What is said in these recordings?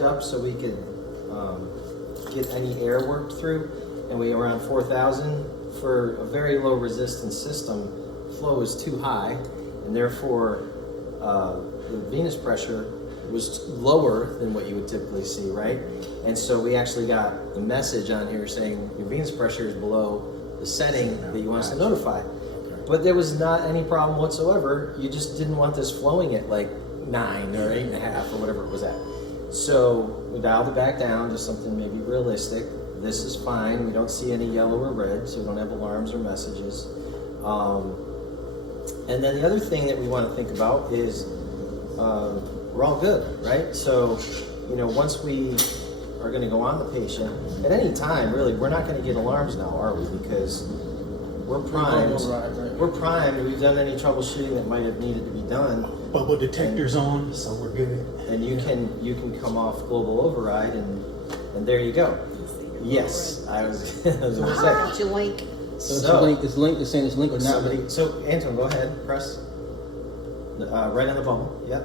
up so we could get any air worked through, and we were around 4,000. For a very low resistance system, flow is too high, and therefore the venous pressure was lower than what you would typically see, right? And so we actually got the message on here saying your venous pressure is below the setting that you want us to notify. But there was not any problem whatsoever. You just didn't want this flowing at like 9 or 8.5 or whatever it was at. So we dialed it back down to something maybe realistic. This is fine. We don't see any yellow or red, so we don't have alarms or messages. And then the other thing that we want to think about is we're all good, right? So, once we are going to go on the patient, at any time, really, we're not going to get alarms now, are we? Because we're primed. We're primed. We've done any troubleshooting that might have needed to be done. Bubble detector's on, so we're good. And you can come off global override, and there you go. Yes, I was going to say. Your link. So it's linked. It's saying it's linked or not linked. So Anton, go ahead. Press right on the bubble. Yep.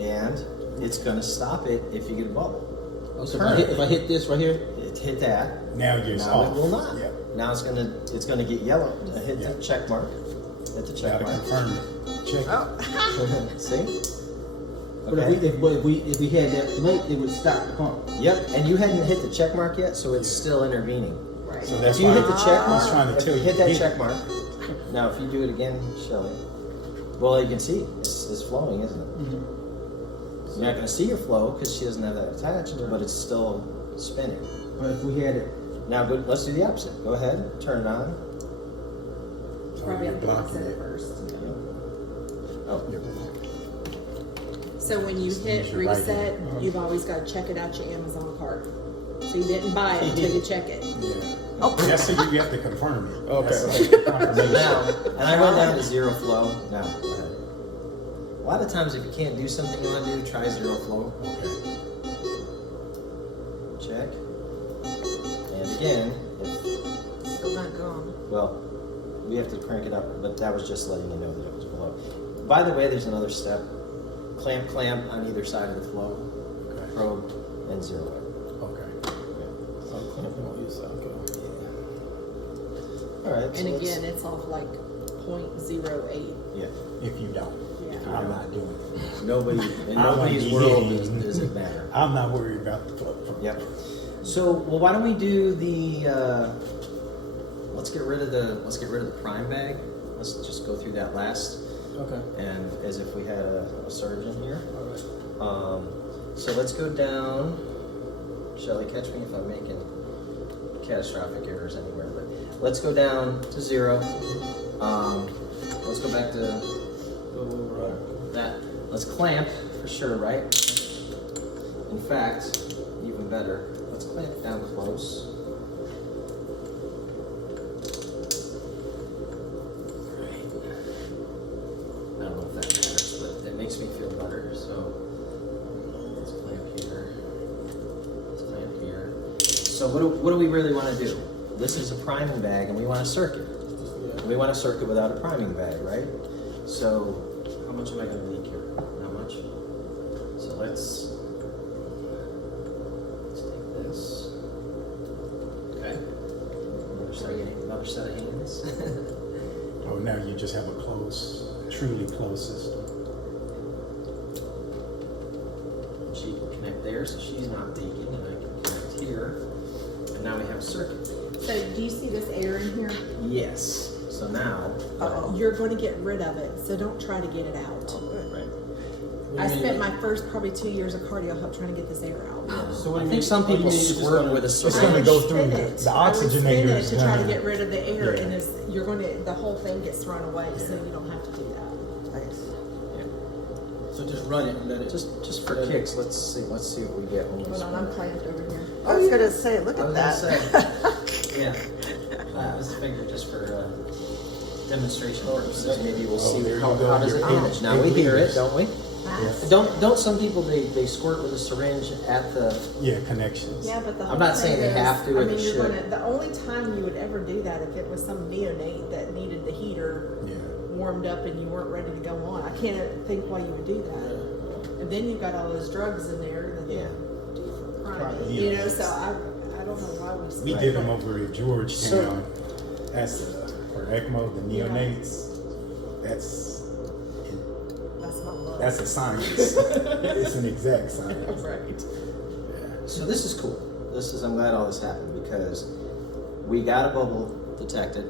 And it's going to stop it if you get a bubble. Oh, so if I hit this right here, hit that. Now you're Now off. it will not. Yeah. Now it's gonna get yellow. Hit the check mark. Hit the check Gotta mark. confirm it. Check it. See? but if we had that link, it would stop the pump. Yep. And you hadn't hit the check mark yet, so it's still intervening. Right. So that's If you why hit the check I was mark, trying to if tell you you. hit that check mark. Now, if you do it again, Shelly, well, you can see it's flowing, isn't it? Mm-hmm. You're not going to see your flow because she doesn't have that attached, but it's still spinning. But if we had it, Now, let's do the opposite. Go ahead, turn it on. Probably you're have to blocking set it it. first. Oh, So when you hit Use your right reset, hand. you've always got to check it out your Amazon cart. So you didn't buy it until you check it. Yeah. That's so you have to confirm it. Okay, That's okay. confirmation. now, and I went down to zero flow. Now, go ahead. A lot of times, if you can't do something you want to do, try zero flow. Okay. Check. And again, if Still not gone. well, we have to crank it up, but that was just letting you know that it was below. By the way, there's another step. Clamp on either side of the flow. Okay. Probe and zero it. Okay. I'm clamping on either side. Okay. All right. so And let's- again, it's off like 0.08. yeah. If you don't, Yeah. I'm not doing it. Nobody in I nobody's might be world hitting. does it matter. I'm not worried about the flow. Yep. So, well, why don't we do the? Let's get rid of the prime bag. Let's just go through that last, Okay. and as if we had a surgeon here. All right. So let's go down. Shelly, catch me if I'm making catastrophic errors anywhere. But let's go down to zero. Let's go back to that. Let's clamp for sure, right? In fact, even better. Let's clamp down close. I don't know if that matters, but it makes me feel better. So let's clamp here. Let's clamp here. So what do we really want to do? This is a priming bag, and we want a circuit. We want a circuit without a priming bag, right? So how much am I going to leak here? Not much. So let's take this. Okay. Another set of hands. Oh, now you just have a truly closed system. She can connect there, so she's not leaking, and I can connect here. And now we have a circuit. So do you see this air in here? Yes. So now. You're going to get rid of it, so don't try to get it out. Right. I spent my first probably 2 years of Cardiohelp trying to get this air out. So I think some people squirt with a It's going syringe. to go through Spin the it. I would spin oxygenator it is to try to gonna- get rid of the air, Yeah. and you're going to the whole thing gets thrown away, so you don't have to do that. So just run it and let it. Just for kicks, let's see what we get when we Hold on, I'm spin. clamped over here. I was gonna say, look I at was that. gonna say, yeah. I was figuring just for demonstration purposes, maybe we'll see there you how go. does it You're manage. out. Now we hear it, don't we? Yeah. Don't some people they squirt with a syringe at the. Yeah, connections. Yeah, but the whole I'm not saying thing they is, have to or I they mean, you're should. gonna. The only time you would ever do that if it was some neonate that needed the heater Yeah. warmed up and you weren't ready to go on. I can't think why you would do that. And then you've got all those drugs in there. That Yeah. You know, so I don't know why we We split did them it. over at Georgetown. That's for ECMO, the neonates. That's not love. That's a science. It's an exact science. Right. So this is cool. I'm glad all this happened because we got a bubble detected.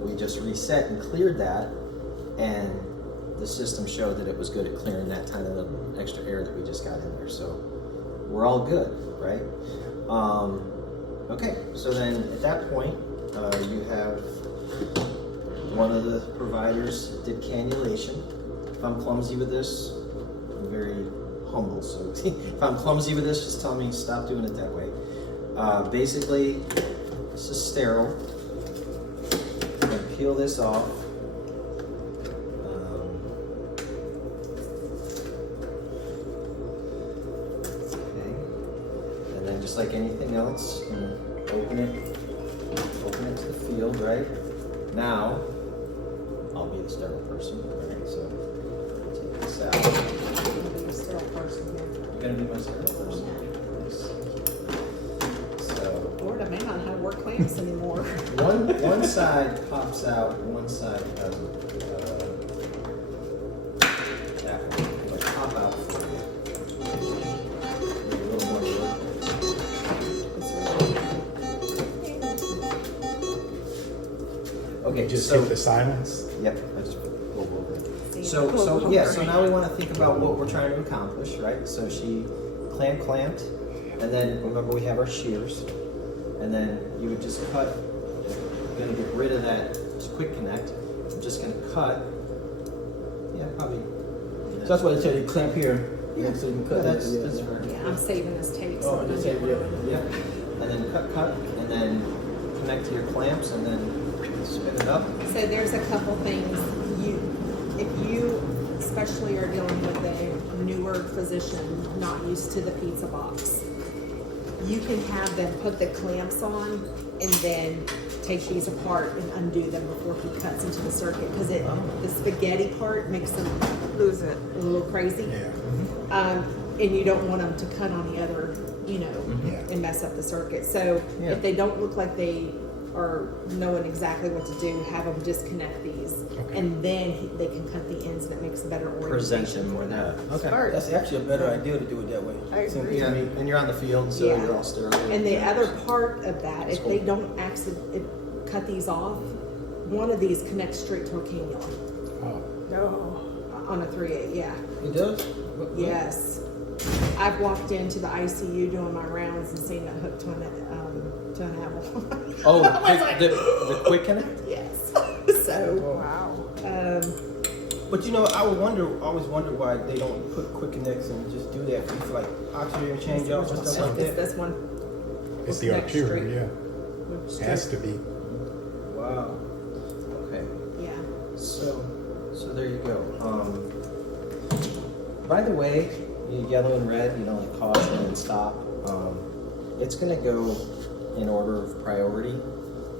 We just reset and cleared that, and the system showed that it was good at clearing that tiny little extra air that we just got in there. So we're all good, right? Okay, so then at that point, you have one of the providers did cannulation. If I'm clumsy with this, I'm very humble. So if I'm clumsy with this, just tell me stop doing it that way. Basically, this is sterile. I'm gonna peel this off. Okay, and then just like anything else, you know, open it to the field. Right now, I'll be the sterile person. Right, so take this out. You're a sterile person, yeah. You're gonna be my sterile person. Nice. So. Lord, I may not have work clamps anymore. One side pops out, one side doesn't. That one will pop out for you. Maybe a little more work. Okay, Just so hit the silence. yep, I just go over it. So now we want to think about what we're trying to accomplish, right? So she clamped, and then remember we have our shears, and then you would just cut. We're gonna get rid of that quick connect. I'm just gonna cut. Yeah, probably. So that's why they tell you clamp here. Yeah, so you can cut that's that. that's fair. Yeah, I'm saving this tape. Oh, So just I tape, don't yeah. Yeah, and then cut, and then connect to your clamps, and then spin it up. So there's a couple things if you especially are dealing with a newer physician not used to the pizza box, you can have them put the clamps on and then take these apart and undo them before he cuts into the circuit because the spaghetti part makes them lose it a little crazy. Yeah. And you don't want them to cut on the other, Yeah. and mess up the circuit. So Yeah. if they don't look like they are knowing exactly what to do, have them disconnect these, Okay. and then they can cut the ends, and it makes a better Present orientation them for with them. that. Okay. Smart. That's actually a better idea to do it that way. I Seems agree. to Yeah, me. and you're on the field, so Yeah. you're all sterile. And the other part of that, That's if cool. they don't cut these off, one of these connects straight to a cannula Oh. on a 3/8. Yeah. It does? Yes. I've walked into the ICU doing my rounds and seen it hooked to an apple. Oh, the quick connect? Yes. So, Wow. um, But you know, I always wonder why they don't put quick connects and just do that for like oxygen change offs and stuff like it's that. this one. It's the Connect arterial, straight. yeah. Has to be. Wow. Okay. Yeah. So there you go. By the way, yellow and red, like caution and stop. It's going to go in order of priority.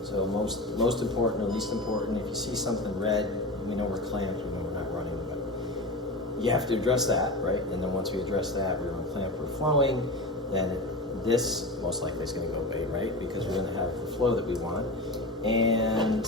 So most important or least important. If you see something red, we know we're clamped. We know we're not running, but you have to address that, right? And then once we address that, we're unclamped, we're flowing. Then this most likely is going to go away, right? Because we're going to have the flow that we want, and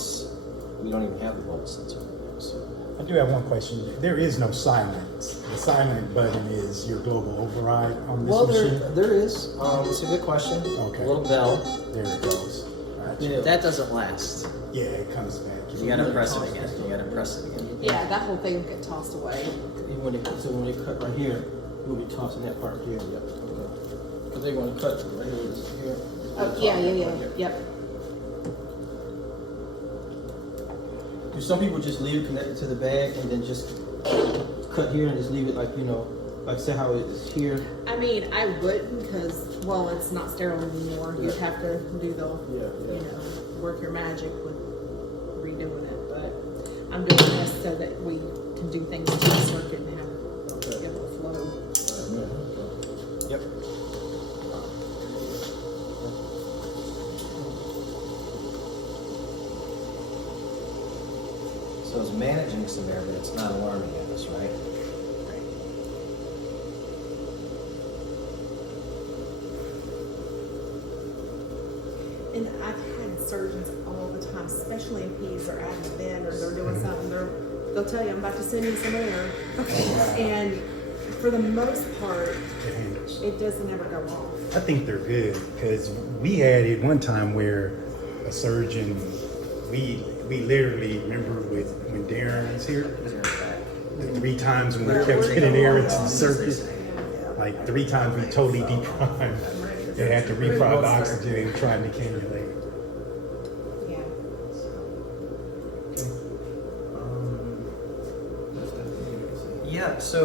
we don't even have the voltage sensor right now. So. I do have one question. There is no silence. The silent button is your global override on this Well, machine. there is. It's a good question. Okay. A little bell. There it goes. Gotcha. Yeah. That doesn't last. Yeah, it comes back. You gotta press it again. Yeah, that whole thing will get tossed away. Even when they cut right here, we'll be tossing that part here. Yep. Because they want to cut right here. This here. Oh, yeah. Yep. Do some people just leave it connected to the bag and then just cut here and just leave it like say how it is here? I mean, I wouldn't because, well, it's not sterile anymore. You'd have to do the, work your magic with redoing it. But I'm doing this so that we can do things in the circuit and have be able to flow. Yep. So it's managing some air, but it's not alarming us, right? And I've had surgeons all the time, especially in peds, or adding a vent, or they're doing something, they'll tell you, I'm about to send you some air. And for the most part, It handles. it doesn't ever go off. I think they're good because we had it one time where a surgeon, we literally remember with when Darren was here, 3 times when we kept getting air into the circuit, like 3 times we totally deprimed. They had to reprime the oxygen and try and accumulate. Yeah. Yeah, so